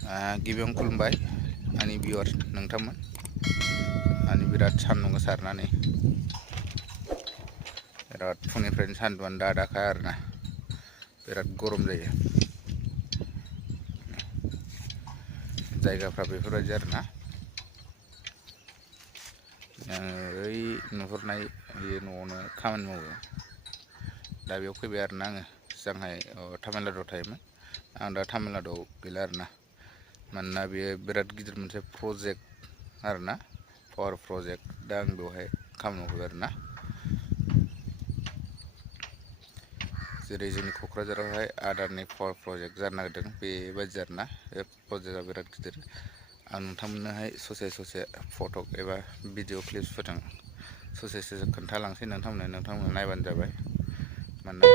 गिबियावनो खुलुमबाय आंनि भिउवार्स नोंथांमोन आंनि बिराद सान्दुं गोसा आरोना नै बिराद फुंनिफ्रायनो सान्दुंआनो दादाखा आरोना बिराद गरम जायो जायगाफ्रा बेफोरबायदि आरोना ओइ नुहुरनाय बे न'आवनो खामानि मावो दा बेयाव फैबाय आरोना आङो सिगांहाय तामिलनाडुआव थायोमोन आं दा तामिलनाडुआव गैला आरोना मानोना बेयो बिराद गिदिर मोनसे प्रजेक्ट आरोना पावार प्रजेक्ट दा आं बेवहाय खामानि मावफैबाय आरोना जेरै जोंनि क'क्राझारावहाय आदारनि पावार प्रजेक्ट जानो नागिरदों बेबायदि आरोना बे प्रजेक्टआ बिराद गिदिर आं नोंथांमोननोहाय ससे फट' एबा भिडिअ क्लिप्सफोरजों ससे खोन्थालांसै नोंथांमोननो नायबानो जाबाय मानोना